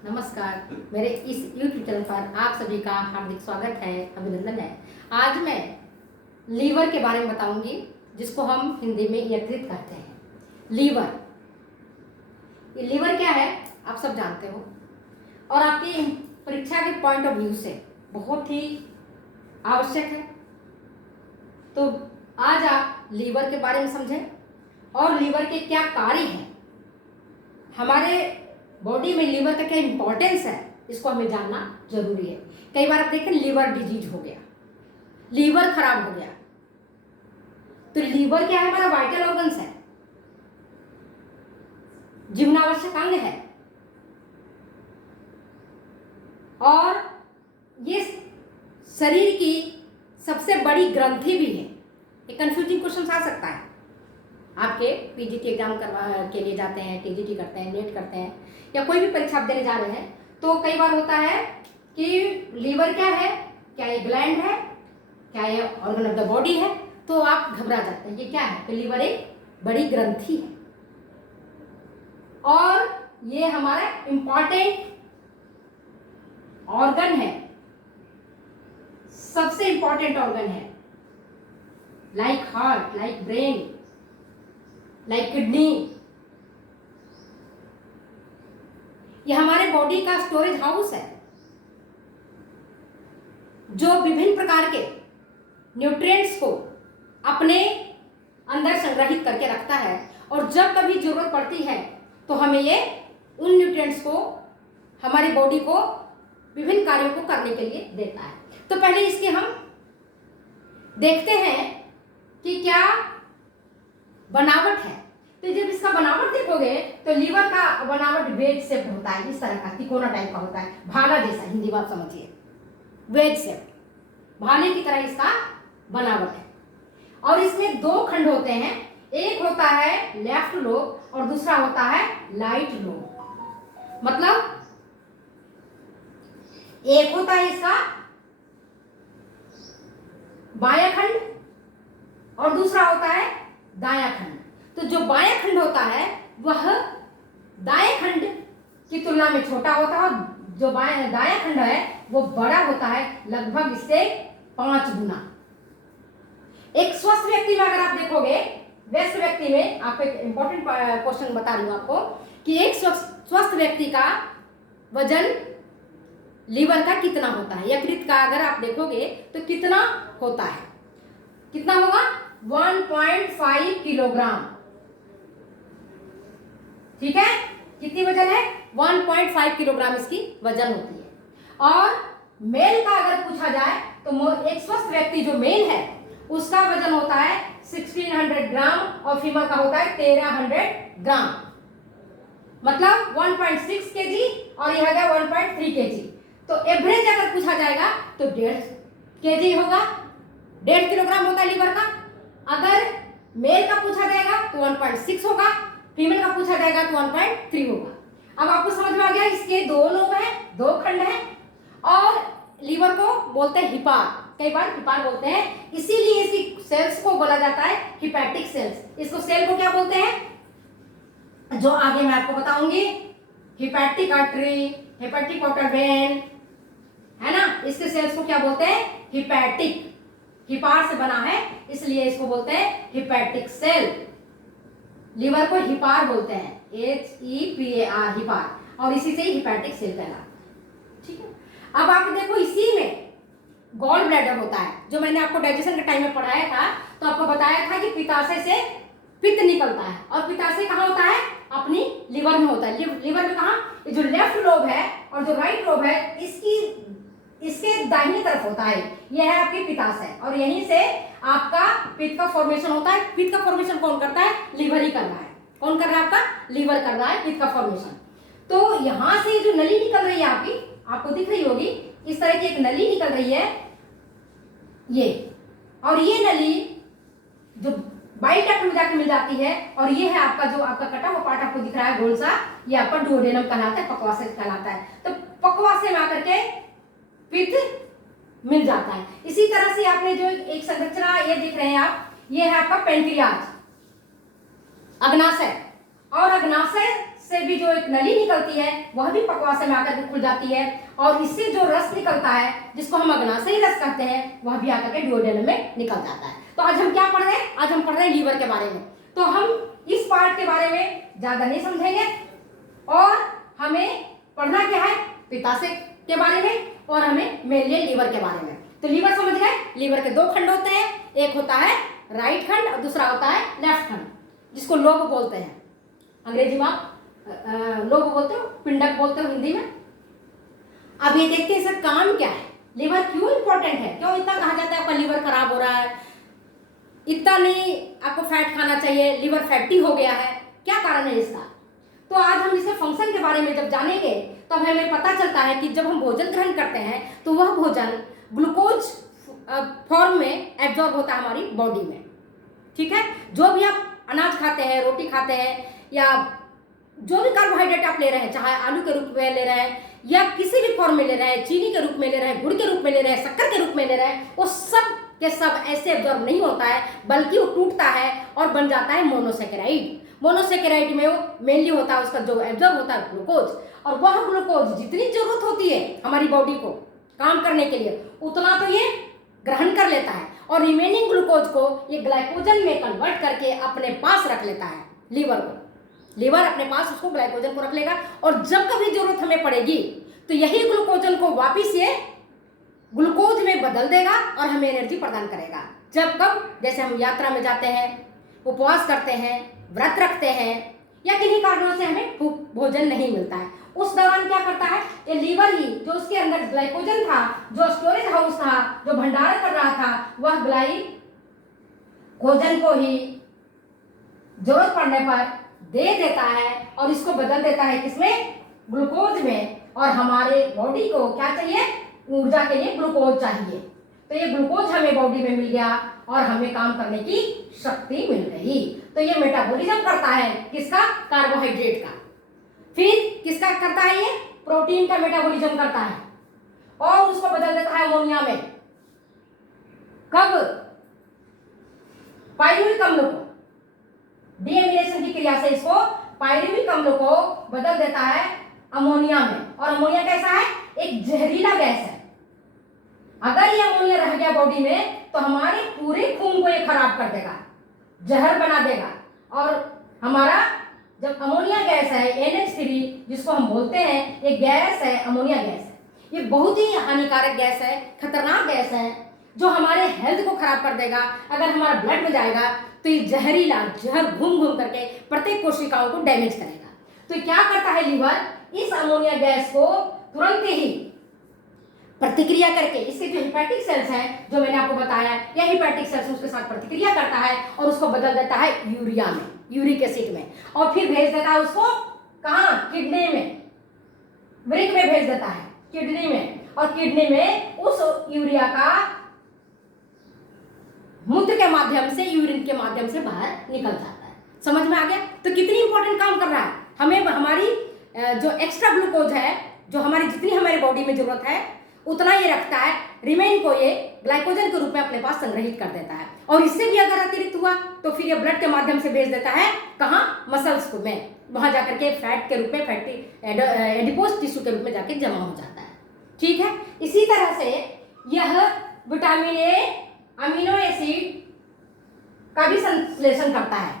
नमस्कार। मेरे इस YouTube चैनल पर आप सभी का हार्दिक स्वागत है, अभिनंदन है। आज मैं लीवर के बारे में बताऊंगी, जिसको हम हिंदी में यकृत कहते हैं। लीवर, ये लीवर क्या है आप सब जानते हो, और आपकी परीक्षा के पॉइंट ऑफ व्यू से बहुत ही आवश्यक है। तो आज आप लीवर के बारे में समझें और लीवर के क्या कार्य हैं, हमारे बॉडी में लीवर का क्या इंपॉर्टेंस है, इसको हमें जानना जरूरी है। कई बार आप देखें लीवर डिजीज हो गया, लीवर खराब हो गया, तो लीवर क्या है, हमारा वाइटल ऑर्गन्स है, जीवनावश्यक अंग है, और ये शरीर की सबसे बड़ी ग्रंथि भी है। ये कंफ्यूजिंग क्वेश्चन आ सकता है, आपके पीजीटी एग्जाम के लिए जाते हैं, टीजीटी करते हैं, नेट करते हैं, या कोई भी परीक्षा आप देने जा रहे हैं, तो कई बार होता है कि लीवर क्या है, क्या ये ग्लैंड है, क्या ये ऑर्गन ऑफ द बॉडी है, तो आप घबरा जाते हैं ये क्या है। तो लीवर एक बड़ी ग्रंथि है और ये हमारा इंपॉर्टेंट ऑर्गन है, सबसे इंपॉर्टेंट ऑर्गन है, like heart, like brain, like kidney. ये हमारे बॉडी का स्टोरेज हाउस है, जो विभिन्न प्रकार के न्यूट्रिएंट्स को अपने अंदर संग्रहित करके रखता है, और जब कभी जरूरत पड़ती है तो हमें ये उन न्यूट्रिएंट्स को, हमारी बॉडी को विभिन्न कार्यों को करने के लिए देता है। तो पहले इसके हम देखते हैं कि क्या बनावट है। तो जब इसका बनावट देखोगे तो लीवर का बनावट वेज शेप होता है, इस तरह का तिकोना टाइप का होता है, भाला जैसा, हिंदी बात समझिए, वेज शेप, भाले की तरह इसका बनावट है। और इसमें दो खंड होते हैं, एक होता है लेफ्ट लोब और दूसरा होता है राइट लोब। मतलब एक होता है इसका बायां खंड और दूसरा होता है दायां खंड। तो जो बायां खंड होता है वह दाएं खंड की तुलना में छोटा होता है, और जो दायां खंड है वो बड़ा होता है, लगभग इससे 5 गुना। एक स्वस्थ व्यक्ति में अगर आप देखोगे, व्यस्त व्यक्ति में, आपको एक इंपॉर्टेंट क्वेश्चन बता रही हूं आपको कि एक स्वस्थ व्यक्ति का वजन लीवर का कितना होता है, यकृत का अगर आप देखोगे तो कितना होता है, कितना होगा, 1.5 किलोग्राम। ठीक है, कितनी वजन है, 1.5 किलोग्राम इसकी वजन होती है। और मेल का अगर पूछा जाए तो एक स्वस्थ व्यक्ति जो मेल है उसका वजन होता है 1600 ग्राम और फीमेल का होता है 1300 ग्राम। मतलब 1.6 केजी और यह है 1.3 केजी। तो एवरेज अगर पूछा जाएगा तो 1.5 केजी होगा, 1.5 किलोग्राम होता है लीवर का। अगर मेल का पूछा जाएगा तो 1.6 होगा, फीमेल का पूछा जाएगा तो 1.3 होगा। अब आपको समझ में आ गया, इसके दो लोब हैं, दो खंड हैं, और लीवर को बोलते हैं हिपार, कई बार हिपार बोलते हैं, इसीलिए इसी सेल्स को बोला जाता है हिपैटिक सेल्स। इसको सेल को क्या बोलते हैं, जो आगे मैं आपको बताऊंगी, hepatic artery, hepatic water when, है ना, इसके सेल्स को क्या बोलते हैं, हिपैटिक, हिपार से बना है इसलिए इसको बोलते हैं हिपैटिक सेल। लीवर को हिपार बोलते हैं, HEPAR, हिपार, और इसी से ही हिपैटिक सेल कहलाता है। ठीक है, अब आप देखो इसी में गॉल ब्लैडर होता है, जो मैंने आपको डाइजेशन के टाइम में पढ़ाया था, तो आपको बताया था कि पित्ताशय से पित्त निकलता है, और पित्ताशय कहाँ होता है, अपनी लीवर में होता है। लीवर में कहाँ, जो लेफ्ट लोब है और जो राइट लोब है, इसके दाहिनी तरफ होता है, यह है आपकी पित्ताशय, और यहीं से आपका पित्त का फॉर्मेशन होता है। पित्त का फॉर्मेशन कौन करता है, लीवर ही कर रहा है। कौन कर रहा है, आपका लीवर कर रहा है पित्त का फॉर्मेशन। तो यहां से जो नली निकल रही है आपकी, आपको दिख रही होगी, इस तरह की एक नली निकल रही है ये, और ये नली जो बाइल डक्ट में जाकर मिल जाती है, और ये है आपका जो आपका कटा हुआ पार्ट आपको दिख रहा है गोल सा, ये आपका डुओडेनम कहलाता है, पक्वाशय कहलाता है। तो पक्वाशय में आकर के पित्त मिल जाता है। इसी तरह से आपने जो एक संरचना ये दिख रहे हैं आप, ये है आपका पेंक्रियाज, अग्नाशय, और अग्नाशय से भी जो एक नली निकलती है वह भी पकवासे में आकर के खुल जाती है, और इससे जो रस निकलता है जिसको हम अग्नाशयी रस कहते हैं वह भी आकर के डुओडेनम में निकल जाता है। तो आज हम क्या पढ़ रहे हैं? आज हम पढ़ रहे हैं लीवर के बारे में। तो हम इस पार्ट के बारे में ज्यादा नहीं समझेंगे, और हमें पढ़ना क्या है? पित्ताशय के बारे में, और हमें मेनली लीवर के बारे में। तो लीवर समझ गए? लीवर के दो खंड होते हैं, एक होता है राइट खंड और दूसरा होता है लेफ्ट खंड, जिसको लोब बोलते हैं। अंग्रेजी में लोब बोलते हो, पिंडक बोलते हो हिंदी में। अब ये देखते हैं इसका काम क्या है, लीवर क्यों इंपॉर्टेंट है, क्यों इतना कहा जाता है आपका लीवर खराब हो रहा है, इतना नहीं आपको फैट खाना चाहिए, लीवर फैटी हो गया है, क्या कारण है इसका? तो आज हम इसके फंक्शन के बारे में जब जानेंगे तब हमें पता चलता है कि जब हम भोजन ग्रहण करते हैं तो वह भोजन ग्लूकोज फॉर्म में एब्जॉर्ब होता है हमारी बॉडी में। ठीक है, जो भी आप अनाज खाते हैं, रोटी खाते हैं, या जो भी कार्बोहाइड्रेट आप ले रहे हैं, चाहे आलू के रूप में ले रहे हैं या किसी भी फॉर्म में ले रहे हैं, चीनी के रूप में ले रहे हैं, गुड़ के रूप में ले रहे हैं, शक्कर के रूप में ले रहे हैं, वो सब के सब ऐसे एब्जॉर्ब नहीं होता है, बल्कि वो टूटता है और बन जाता है मोनोसेकेराइड। मोनोसेकेराइड में वो मेनली होता है, उसका जो एब्जॉर्ब होता है ग्लूकोज, और वह ग्लूकोज जितनी जरूरत होती है हमारी बॉडी को काम करने के लिए उतना तो ये ग्रहण कर लेता है, और रिमेनिंग ग्लूकोज को ये ग्लाइकोजन में कन्वर्ट करके अपने पास रख लेता है लीवर को। लीवर अपने पास उसको ग्लाइकोजन को रख लेगा, और जब कभी जरूरत हमें पड़ेगी तो यही ग्लूकोजन को वापिस ये ग्लूकोज में बदल देगा और हमें एनर्जी प्रदान करेगा। जब कब? जैसे हम यात्रा में जाते हैं, उपवास करते हैं, व्रत रखते हैं, या किन्हीं कारणों से हमें भोजन नहीं मिलता है, उस दौरान क्या करता है ये लीवर ही, जो उसके अंदर ग्लाइकोजन था, जो स्टोरेज हाउस था, जो भंडारण कर रहा था, वह ग्लाइकोजन को ही जरूरत पड़ने पर दे देता है और इसको बदल देता है किसमें? ग्लूकोज में। और हमारे बॉडी को क्या चाहिए? ऊर्जा के लिए ग्लूकोज चाहिए। तो ये ग्लूकोज हमें बॉडी में मिल गया और हमें काम करने की शक्ति मिल गई। तो ये मेटाबॉलिज्म करता है किसका? कार्बोहाइड्रेट का। फिर किसका करता है? ये प्रोटीन का मेटाबॉलिज्म करता है और उसको बदल देता है अमोनिया में। कब? पाइरुविक अम्ल को, डीएमिनेशन की क्रिया से इसको पाइरुविक अम्ल को बदल देता है अमोनिया में। और अमोनिया कैसा है? एक जहरीला गैस है। अगर ये अमोनिया रह गया बॉडी में तो हमारे पूरे खून को ये खराब कर देगा, जहर बना देगा। और हमारा जब अमोनिया गैस है NH3 जिसको हम बोलते हैं, ये गैस है, अमोनिया गैस है, ये बहुत ही हानिकारक गैस है, खतरनाक गैस है, जो हमारे हेल्थ को खराब कर देगा। अगर हमारा ब्लड में जाएगा तो ये जहरीला जहर घूम घूम करके प्रत्येक कोशिकाओं को डैमेज करेगा। तो क्या करता है लीवर? इस अमोनिया गैस को तुरंत ही प्रतिक्रिया करके, इसके जो हिपैटिक सेल्स हैं जो मैंने आपको बताया, या हिपैटिक सेल्स उसके साथ प्रतिक्रिया करता है और उसको बदल देता है यूरिया में, यूरिक एसिड में, और फिर भेज देता है उसको कहाँ? किडनी में, वृक्क में भेज देता है, किडनी में। और किडनी में उस यूरिया का मूत्र के माध्यम से, यूरिन के माध्यम से बाहर निकल जाता है। समझ में आ गया? तो कितनी इंपॉर्टेंट काम कर रहा है। हमें हमारी जो एक्स्ट्रा ग्लूकोज है, जो हमारी जितनी हमारी बॉडी में जरूरत है उतना ये रखता है, रिमेन को ये ग्लाइकोजन के रूप में अपने पास संग्रहित कर देता है। और इससे भी अगर अतिरिक्त हुआ तो फिर ये ब्लड के माध्यम से भेज देता है कहाँ? मसल्स को में, वहां जाकर के फैट के रूप में, फैटी एडिपोज टिश्यू के रूप में जाके जमा हो जाता है। ठीक है, इसी तरह से यह विटामिन ए, अमीनो एसिड का भी संश्लेषण करता है।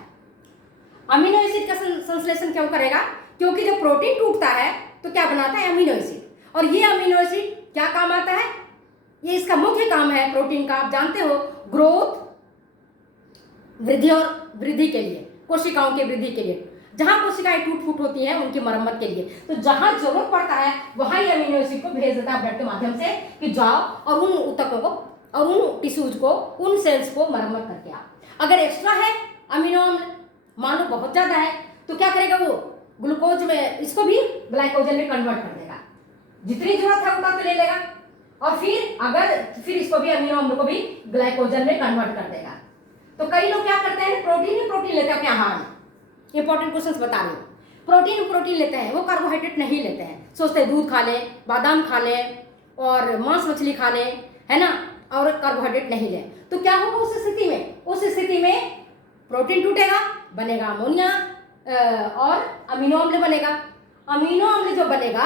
अमीनो एसिड का संश्लेषण क्यों करेगा? क्योंकि जब प्रोटीन टूटता है तो क्या बनाता है? Amino acid. और ये अमीनो एसिड क्या काम आता है? ये इसका मुख्य काम है प्रोटीन का, आप जानते हो, ग्रोथ, वृद्धि और वृद्धि के लिए, कोशिकाओं की वृद्धि के लिए। जहां कोशिकाएं टूट फूट होती हैं उनकी मरम्मत के लिए, तो जहां जरूरत पड़ता है वहां ये अमीनो एसिड को भेज देता है ब्लड के माध्यम से कि जाओ और उन ऊतकों को और उन टिश्यूज को, उन सेल्स को मरम्मत करके आओ। अगर एक्स्ट्रा है अमीनो अम्ल, मान लो बहुत ज्यादा है, तो क्या करेगा? वो ग्लूकोज में, इसको भी ग्लाइकोजन में कन्वर्ट कर देगा, जितनी जरूरत है उतना तो ले लेगा, और फिर इसको भी, अमीनो अम्ल को भी ग्लाइकोजन में कन्वर्ट कर देगा। तो कई लोग क्या करते हैं? प्रोटीन लेते हैं अपने आहार में। इंपॉर्टेंट क्वेश्चन बता रही हूँ। प्रोटीन लेते हैं, वो कार्बोहाइड्रेट नहीं लेते हैं। सोचते हैं दूध खा ले, बादाम खा ले और मांस मछली खा ले, है ना, और कार्बोहाइड्रेट नहीं ले। तो क्या होगा उस स्थिति में? उस स्थिति में प्रोटीन टूटेगा, बनेगा अमोनिया और अमीनो अम्ल बनेगा। अमीनो अम्ल जो बनेगा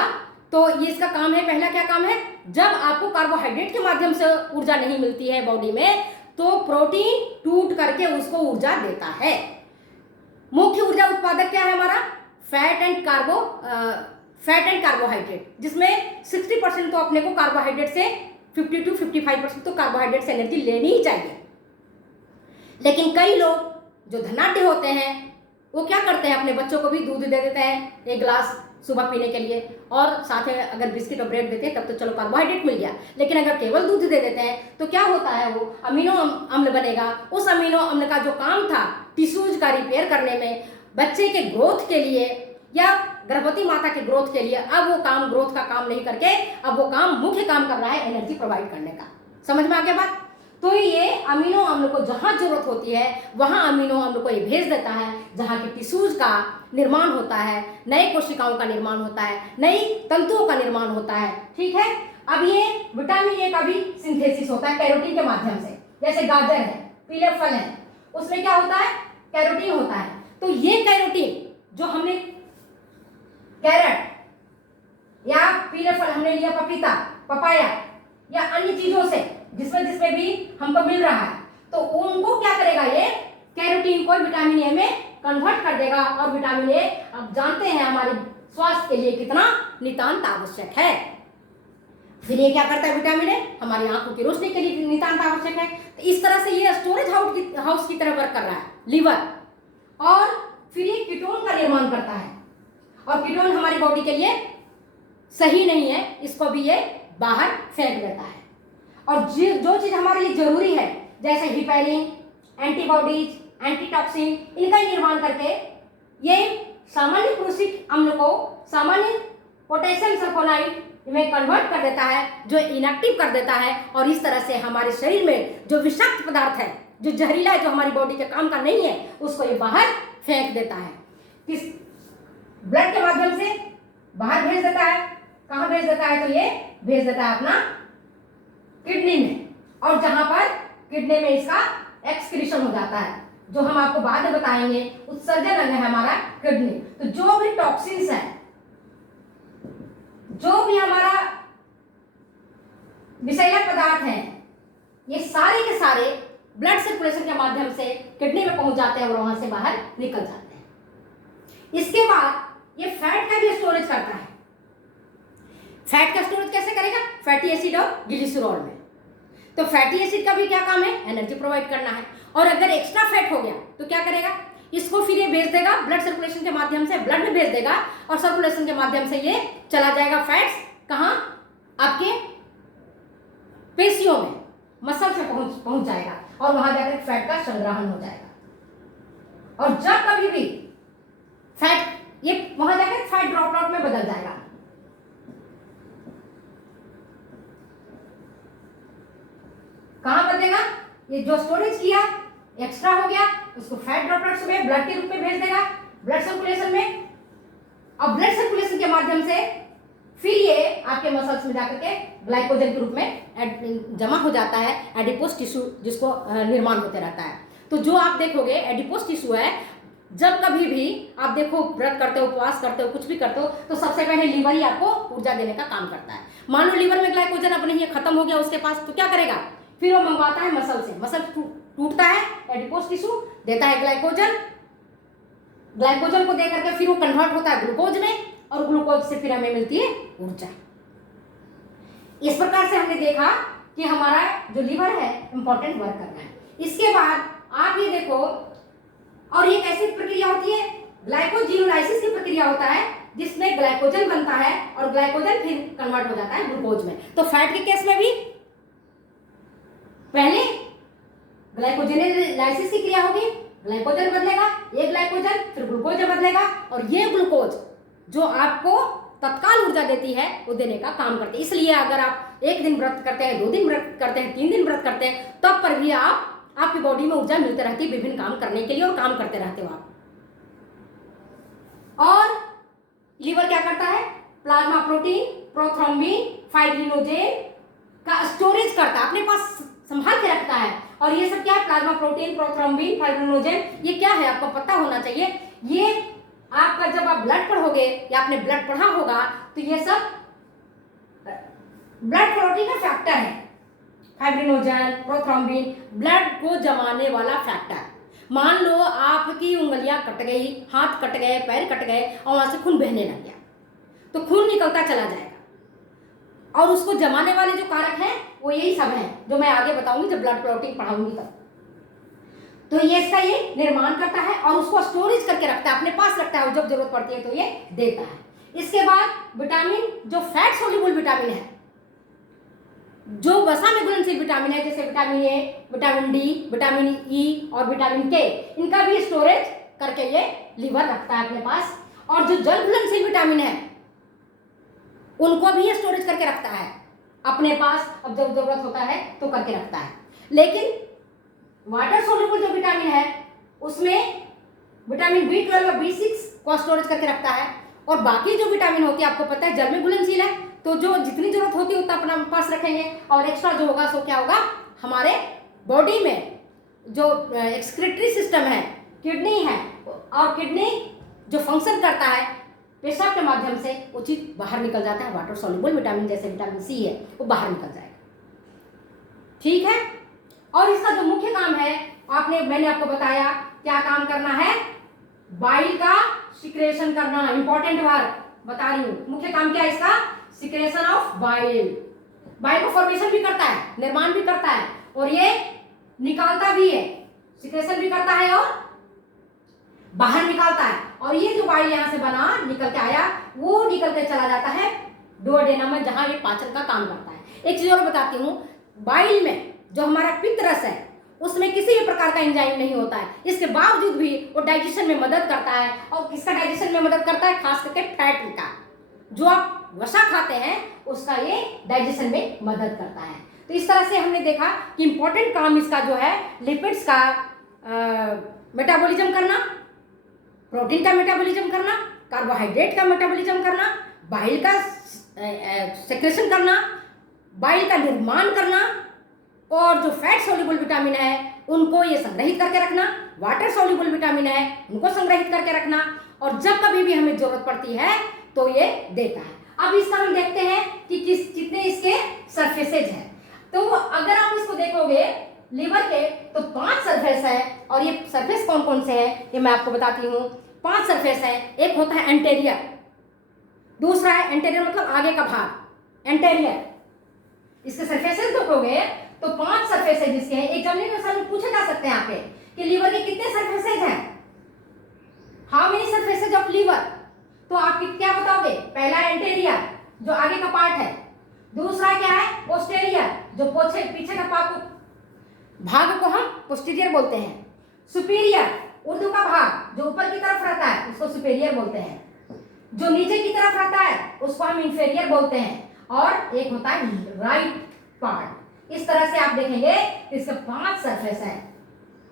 तो ये इसका काम है, पहला क्या काम है, जब आपको कार्बोहाइड्रेट के माध्यम से ऊर्जा नहीं मिलती है बॉडी में तो प्रोटीन टूट करके उसको ऊर्जा देता है। मुख्य ऊर्जा उत्पादक क्या है हमारा, फैट एंड कार्बोहाइड्रेट, जिसमें 60% तो अपने को कार्बोहाइड्रेट से 50 to 55% तो कार्बोहाइड्रेट से एनर्जी लेनी ही चाहिए। लेकिन कई लोग जो धनाढ्य होते हैं वो क्या करते हैं, अपने बच्चों को भी दूध दे देते हैं 1 गिलास सुबह पीने के लिए, और साथ में अगर बिस्किट और ब्रेड देते हैं तब तो चलो कार्बोहाइड्रेट मिल गया। लेकिन अगर केवल दूध दे देते हैं तो क्या होता है, वो अमीनो अम्ल बनेगा। उस अमीनो अम्ल का जो काम था टिश्यूज का रिपेयर करने में, बच्चे के ग्रोथ के लिए या गर्भवती माता के ग्रोथ के लिए, अब वो काम ग्रोथ का काम नहीं करके अब वो काम मुख्य काम कर रहा है एनर्जी प्रोवाइड करने का। समझ में आ गया बात। तो ये अमीनो अम्ल को जहां जरूरत होती है वहां अमीनो अम्ल को ये भेज देता है, जहां की टिश्यूज का निर्माण होता है, नए कोशिकाओं का निर्माण होता है, नई तंतुओं का निर्माण होता है। ठीक है। अब ये विटामिन ए का भी सिंथेसिस होता है कैरोटीन के माध्यम से। जैसे गाजर है, पीले फल है, उसमें क्या होता है, कैरोटीन होता है। तो ये कैरोटीन जो हमने कैरेट या पीले फल हमने लिया, पपीता, पपाया या अन्य चीजों से जिसमें भी हमको मिल रहा है, तो उनको क्या करेगा, ये कैरोटीन को विटामिन ए में कन्वर्ट कर देगा। और विटामिन ए आप जानते हैं हमारे स्वास्थ्य के लिए कितना नितांत आवश्यक है। फिर ये क्या करता है, विटामिन ए हमारी आंखों की रोशनी के लिए नितांत आवश्यक है। तो इस तरह से ये स्टोरेज हाउस की तरह वर्क कर रहा है लीवर। और फिर ये कीटोन का निर्माण करता है, और कीटोन हमारी बॉडी के लिए सही नहीं है, इसको भी ये बाहर फेंक देता है। और जो चीज हमारे लिए जरूरी है, जैसे हिपैरिन, एंटीबॉडीज, एंटीटॉक्सिन, इनका निर्माण करके ये सामान्य क्रूसिक अम्ल को सामान्य पोटेशियम सल्फोनाइड में कन्वर्ट कर देता है, जो इनएक्टिव कर देता है। और इस तरह से हमारे शरीर में जो विषाक्त पदार्थ है, जो जहरीला है, जो हमारी बॉडी के काम का नहीं है, उसको ये बाहर फेंक देता है। किस ब्लड के माध्यम से बाहर भेज देता है। कहाँ भेज देता है, तो ये भेज देता है अपना किडनी में, और जहां पर किडनी में इसका एक्सक्रीशन हो जाता है, जो हम आपको बाद में बताएंगे। उत्सर्जन अंग है हमारा किडनी। तो जो भी टॉक्सिन्स है, जो भी हमारा विषैला पदार्थ है, ये सारे के सारे ब्लड सर्कुलेशन के माध्यम से किडनी में पहुंच जाते हैं और वहां से बाहर निकल जाते हैं। इसके बाद ये फैट का भी स्टोरेज करता है। फैट का स्टोरेज कैसे करेगा, फैटी एसिड और ग्लिसरॉल में। तो फैटी एसिड का भी क्या काम है, एनर्जी प्रोवाइड करना है। और अगर एक्स्ट्रा फैट हो गया तो क्या करेगा, इसको फिर ये भेज देगा ब्लड सर्कुलेशन के माध्यम से, ब्लड में भेज देगा, और सर्कुलेशन के माध्यम से ये चला जाएगा फैट्स कहाँ, आपके पेशियों में, मसल से पहुंच जाएगा, और वहां जाकर फैट का संग्रहण हो जाएगा। और जब कभी भी फैट, ये वहां जाकर फैट ड्रॉप आउट में बदल जाएगा। कहां बदलेगा, ये जो स्टोरेज किया एक्स्ट्रा हो गया, उसको फैट ड्रॉपलेट्स में ब्लड के रूप में भेज देगा, ब्लड सर्कुलेशन में। और ब्लड सर्कुलेशन के माध्यम से फिर ये आपके मसल्स में जाकर के ग्लाइकोजन के रूप में जमा हो जाता है, एडिपोज टिश्यू जिसको निर्माण होते रहता है। तो जो आप देखोगे एडिपोज टिश्यू है, जब कभी भी आप देखो व्रत करते हो, उपवास करते हो, कुछ भी करते हो, तो सबसे पहले लीवर ही आपको ऊर्जा देने का काम करता है। मान लो लीवर में ग्लाइकोजन अपने ही खत्म हो गया उसके पास, तो क्या करेगा, फिर वो मंगवाता है मसल से, मसल टूटता है, एडिपोज टिश्यू देता है ग्लाइकोजन, ग्लाइकोजन को देकर के फिर वो कन्वर्ट होता है ग्लूकोज में, और ग्लूकोज से फिर हमें मिलती है ऊर्जा। इस प्रकार से हमने देखा कि हमारा जो लीवर है इंपॉर्टेंट वर्क कर रहा है। इसके बाद आप ये देखो, और ये कैसी प्रक्रिया होती है, ग्लाइकोजीनोलाइसिस की प्रक्रिया होता है, जिसमें ग्लाइकोजन बनता है और ग्लाइकोजन फिर कन्वर्ट हो जाता है ग्लूकोज में। तो फैट के केस में भी पहले ग्लाइकोजेनोलाइसिस की क्रिया होगी, ग्लाइकोजन बदलेगा, ये ग्लाइकोजन फिर ग्लूकोज बदलेगा, और ये ग्लूकोज जो आपको तत्काल ऊर्जा देती है वो देने का काम करते हैं। इसलिए अगर आप 1 दिन व्रत करते हैं, 2 दिन व्रत करते हैं, 3 दिन व्रत करते हैं, तब पर भी आपकी बॉडी में ऊर्जा मिलती रहती है विभिन्न काम करने के लिए, और काम करते रहते हो आप। और लीवर क्या करता है, प्लाज्मा प्रोटीन, प्रोथ्रोम्बिन, फाइब्रिनोजेन का स्टोरेज करता है, अपने पास संभाल के रखता है। और ये सब क्या है, प्लाज्मा प्रोटीन, प्रोथ्रोम्बिन, फाइब्रिनोजेन, ये क्या है आपको पता होना चाहिए। ये आपका जब आप ब्लड पढ़ोगे या आपने ब्लड पढ़ा होगा तो ये सब ब्लड क्लॉटिंग का फैक्टर है। फाइब्रिनोजन, प्रोथ्रोम्बिन, ब्लड को जमाने वाला फैक्टर। मान लो आपकी उंगलियां कट गई, हाथ कट गए, पैर कट गए और वहां से खून बहने लग गया, तो खून निकलता चला जाएगा और उसको जमाने वाले जो कारक हैं वो यही सब हैं जो मैं आगे बताऊंगी जब ब्लड क्लॉटिंग पढ़ाऊंगी तब। तो ये इसका ये निर्माण करता है और उसको स्टोरेज करके रखता है, अपने पास रखता है और जब जरूरत पड़ती है तो ये देता है। इसके बाद विटामिन, जो फैट सोल्यूबल विटामिन है, जो वसा में घुलनशील विटामिन है, जैसे vitamin A, vitamin D, vitamin E और विटामिन के, इनका भी स्टोरेज करके ये लीवर रखता है अपने पास। और जो जल घुलनशील विटामिन है उनको भी ये स्टोरेज करके रखता है अपने पास, अब जब जरूरत होता है तो करके रखता है। लेकिन वाटर सोल्यूबल जो विटामिन है उसमें विटामिन B12 और B6 को स्टोरेज करके रखता है। और बाकी जो विटामिन होती है आपको पता है जल में घुलनशील है, तो जो जितनी जरूरत होती है उतना अपना पास रखेंगे और एक्स्ट्रा जो होगा सो क्या होगा, हमारे बॉडी में जो एक्सक्रीटरी सिस्टम है, किडनी है, और किडनी जो फंक्शन करता है पेशाब के माध्यम से वो चीज बाहर निकल जाता है। वाटर सोल्यूबल विटामिन जैसे विटामिन C है वो बाहर निकल जाएगा। ठीक है। और इसका जो मुख्य काम है मैंने आपको बताया क्या काम करना है, बाइल का सिक्रेशन करना। इंपॉर्टेंट वर्ड बता रही हूं, मुख्य काम क्या है इसका, सिक्रेशन ऑफ बाइल। बाइल को फॉर्मेशन भी करता है, निर्माण भी करता है और ये निकालता भी है, सिक्रेशन भी करता है और बाहर निकालता है। और ये जो बाइल यहां से बना निकल के आया वो निकल के चला जाता है डुओडेनम में, जहां ये पाचन का काम करता है। एक चीज और बताती हूँ, बाइल में जो हमारा पित्त रस है उसमें किसी भी प्रकार का एंजाइम नहीं होता है, इसके बावजूद भी वो डाइजेशन में मदद करता है। और किसका डाइजेशन में मदद करता है, खास करके फैट का, जो आप वसा खाते हैं उसका ये डाइजेशन में मदद करता है। तो इस तरह से हमने देखा कि इंपॉर्टेंट काम इसका जो है लिपिड्स का मेटाबॉलिज्म करना, प्रोटीन का मेटाबॉलिज्म करना, कार्बोहाइड्रेट का मेटाबॉलिज्म करना, बाइल का सेक्रेशन करना, बाइल का निर्माण करना, और जो फैट सोल्यूबल विटामिन है उनको ये संग्रहित करके रखना, वाटर सोल्यूबल विटामिन है उनको संग्रहित करके रखना, और जब कभी भी हमें जरूरत पड़ती है तो ये देता है। अब इसका हम देखते हैं कि कितने इसके सरफेसेज हैं। तो अगर आप इसको देखोगे लीवर के तो 5 सरफेस है, और ये सरफेस कौन कौन से हैं ये मैं आपको बताती हूँ। 5 सरफेस है। एक होता है एंटेरियर, दूसरा है एंटेरियर मतलब आगे का भाग, एंटेरियर। इसके सरफेसेस देखोगे तो 5 सरफेसेज इसके हैं। एग्जामिनेशन में पूछे जा सकते हैं यहाँ पे कि लीवर के कितने सरफेसेज हैं, how many surfaces of lever. तो आप क्या बताओगे, पहला एंटेरियर जो आगे का पार्ट है, दूसरा क्या है पोस्टेरियर जो पीछे का भाग को हम पोस्टीरियर बोलते हैं, सुपीरियर उर्दू का भाग जो ऊपर की तरफ रहता है उसको सुपेरियर बोलते हैं, जो नीचे की तरफ रहता है उसको हम इंफेरियर बोलते हैं, और एक होता है राइट पार्ट। इस तरह से आप देखेंगे इसके 5 सरफेस है।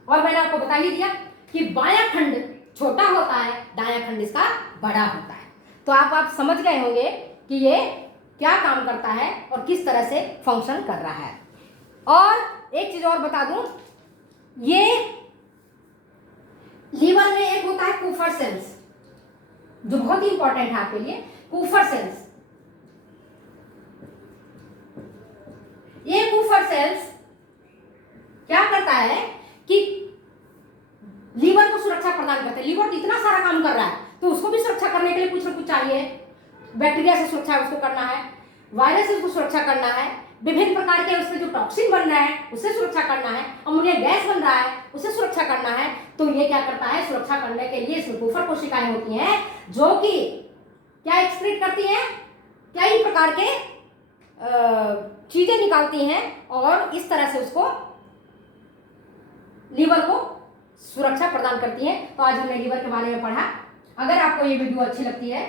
और मैंने आपको बता ही दिया कि बायां खंड छोटा होता है, दायां खंड इसका बड़ा होता है। तो आप समझ गए होंगे कि ये क्या काम करता है और किस तरह से फंक्शन कर रहा है। और एक चीज और बता दूं, ये लीवर में एक होता है कूफर सेल्स जो बहुत ही इंपॉर्टेंट है आपके लिए। कूफर सेल्स, ये कूफर सेल्स क्या करता है कि लीवर को सुरक्षा प्रदान करता है। लीवर तो इतना सारा काम कर रहा है तो उसको भी सुरक्षा करने के लिए कुछ ना कुछ चाहिए। बैक्टीरिया से सुरक्षा उसको करना है, वायरस से उसको सुरक्षा करना है, विभिन्न प्रकार के उसमें जो टॉक्सिन बन रहा है उससे सुरक्षा करना है, अमोनिया गैस बन रहा है उसे सुरक्षा करना है। तो ये क्या करता है, सुरक्षा करने के लिए इसमें कूफर कोशिकाएं होती हैं जो कि क्या एक्सक्रीट करती हैं, कई प्रकार के चीजें निकालती हैं और इस तरह से उसको लीवर को सुरक्षा प्रदान करती है। तो आज हमने लीवर के बारे में पढ़ा। अगर आपको ये वीडियो अच्छी लगती है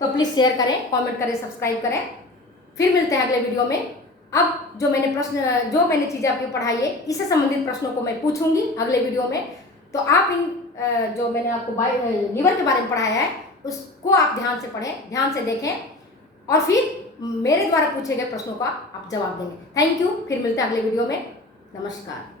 तो प्लीज शेयर करें, कमेंट करें, सब्सक्राइब करें। फिर मिलते हैं अगले वीडियो में। अब जो मैंने चीजें आपको पढ़ाई है इससे संबंधित प्रश्नों को मैं पूछूंगी अगले वीडियो में। तो आप इन जो मैंने आपको लीवर के बारे में पढ़ाया है उसको आप ध्यान से पढ़ें, ध्यान से देखें और फिर मेरे द्वारा पूछे गए प्रश्नों का आप जवाब देंगे। Thank you. फिर मिलते हैं अगले वीडियो में। नमस्कार।